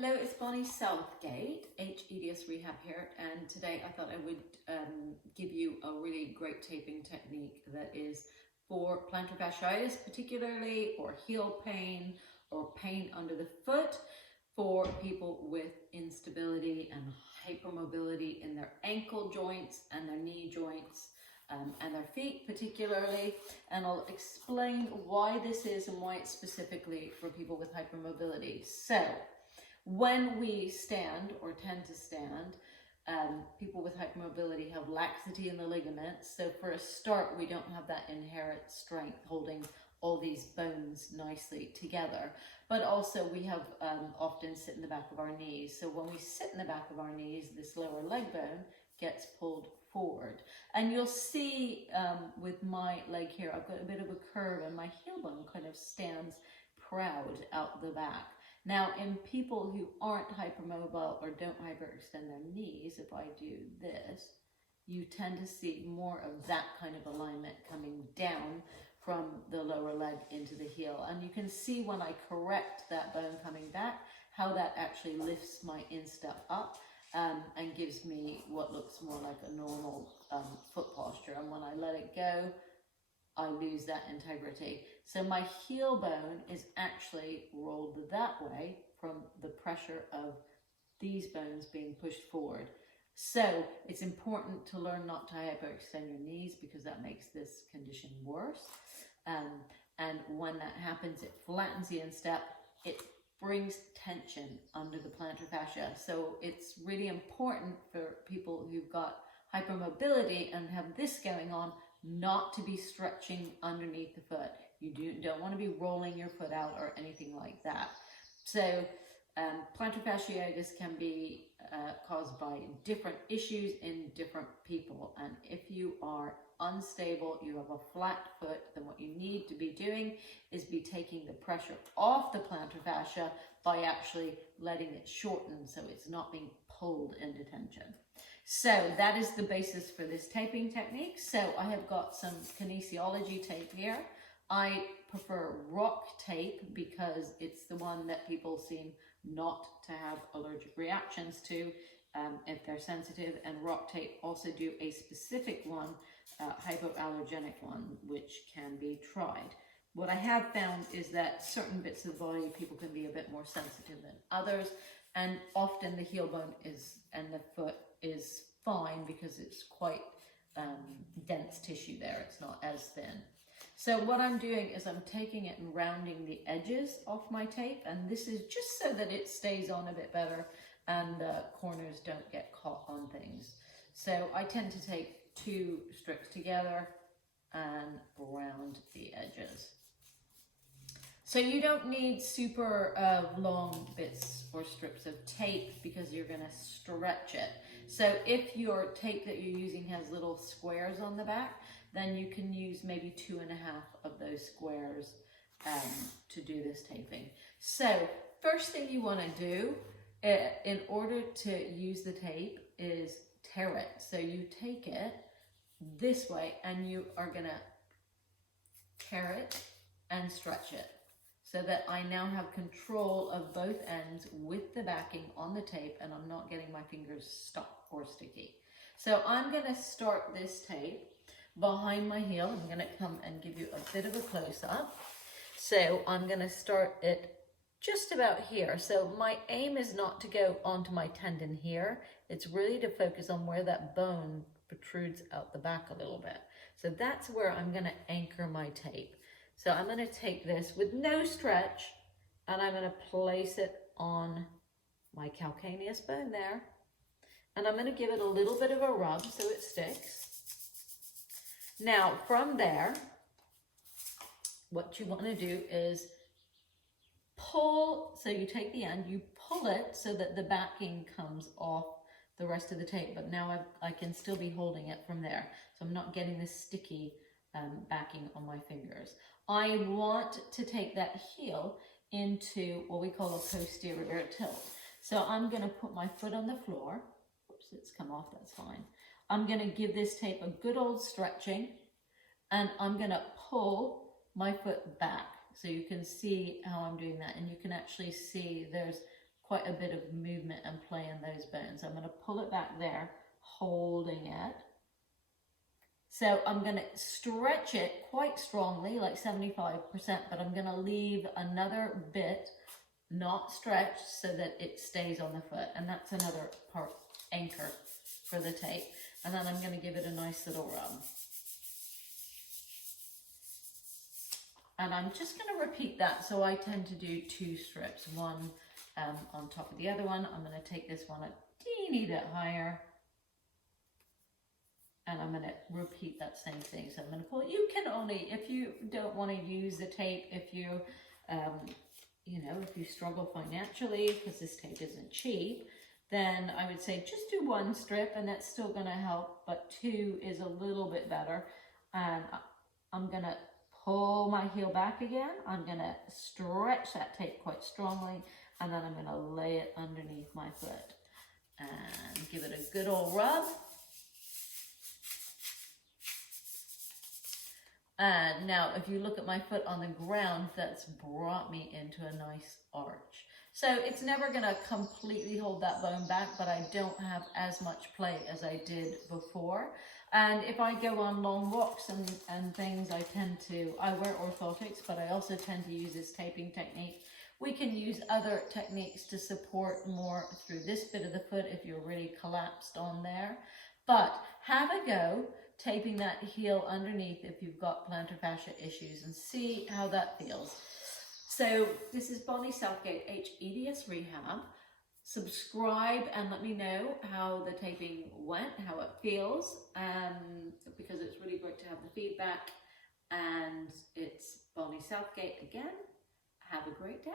Hello, it's Bonnie Southgate, hEDS Rehab here, and today I thought I would give you a really great taping technique that is for plantar fasciitis particularly, or heel pain, or pain under the foot, for people with instability and hypermobility in their ankle joints and their knee joints, and their feet particularly. And I'll explain why this is and why it's specifically for people with hypermobility. So, when we stand or tend to stand, people with hypermobility have laxity in the ligaments. So for a start, we don't have that inherent strength holding all these bones nicely together. But also we have often sit in the back of our knees. So when we sit in the back of our knees, this lower leg bone gets pulled forward. And you'll see with my leg here, I've got a bit of a curve and my heel bone kind of stands proud out the back. Now, in people who aren't hypermobile or don't hyperextend their knees, if I do this, you tend to see more of that kind of alignment coming down from the lower leg into the heel. And you can see when I correct that bone coming back, how that actually lifts my instep up and gives me what looks more like a normal foot posture. And when I let it go, I lose that integrity. So my heel bone is actually rolled that way from the pressure of these bones being pushed forward. So it's important to learn not to hyperextend your knees because that makes this condition worse. And when that happens, it flattens the instep. It brings tension under the plantar fascia. So it's really important for people who've got hypermobility and have this going on not to be stretching underneath the foot. You don't want to be rolling your foot out or anything like that. So plantar fasciitis can be caused by different issues in different people. And if you are unstable, you have a flat foot, then what you need to be doing is be taking the pressure off the plantar fascia by actually letting it shorten so it's not being pulled into tension. So that is the basis for this taping technique. So I have got some kinesiology tape here. I prefer rock tape because it's the one that people seem not to have allergic reactions to if they're sensitive. And rock tape also do a specific one, hypoallergenic one, which can be tried. What I have found is that certain bits of the body people can be a bit more sensitive than others. And often the heel bone and the foot is fine because it's quite dense tissue there. It's not as thin. So what I'm doing is I'm taking it and rounding the edges off my tape, and this is just so that it stays on a bit better and the corners don't get caught on things. So I tend to take two strips together and round the edges. So you don't need super long bits or strips of tape because you're going to stretch it. So if your tape that you're using has little squares on the back, then you can use maybe 2.5 of those squares to do this taping. So first thing you want to do in order to use the tape is tear it. So you take it this way and you are going to tear it and stretch it, so that I now have control of both ends with the backing on the tape and I'm not getting my fingers stuck or sticky. So I'm going to start this tape behind my heel. I'm going to come and give you a bit of a close-up. So I'm going to start it just about here. So my aim is not to go onto my tendon here. It's really to focus on where that bone protrudes out the back a little bit. So that's where I'm going to anchor my tape. So I'm going to take this with no stretch and I'm going to place it on my calcaneus bone there. And I'm going to give it a little bit of a rub so it sticks. Now from there, what you want to do is pull, so you take the end, you pull it so that the backing comes off the rest of the tape, but now I can still be holding it from there. So I'm not getting this sticky backing on my fingers. I want to take that heel into what we call a posterior tilt. So I'm going to put my foot on the floor. Oops, it's come off, that's fine. I'm going to give this tape a good old stretching and I'm going to pull my foot back. So you can see how I'm doing that, and you can actually see there's quite a bit of movement and play in those bones. I'm going to pull it back there, holding it. So I'm going to stretch it quite strongly, like 75%, but I'm going to leave another bit not stretched so that it stays on the foot. And that's another part, anchor for the tape. And then I'm going to give it a nice little rub. And I'm just going to repeat that. So I tend to do 2 strips, one on top of the other one. I'm going to take this one a teeny bit higher. And I'm going to repeat that same thing. So I'm going to pull. You can only, if you don't want to use the tape, if you, you know, if you struggle financially because this tape isn't cheap, then I would say just do 1 strip and that's still going to help. But 2 is a little bit better. And I'm going to pull my heel back again. I'm going to stretch that tape quite strongly. And then I'm going to lay it underneath my foot and give it a good old rub. And now if you look at my foot on the ground, that's brought me into a nice arch. So it's never going to completely hold that bone back, but I don't have as much play as I did before. And if I go on long walks and things, I wear orthotics, but I also tend to use this taping technique. We can use other techniques to support more through this bit of the foot if you're really collapsed on there. But have a go taping that heel underneath if you've got plantar fascia issues and see how that feels. So this is Bonnie Southgate, hEDS Rehab. Subscribe and let me know how the taping went, how it feels, because it's really great to have the feedback. And it's Bonnie Southgate again. Have a great day.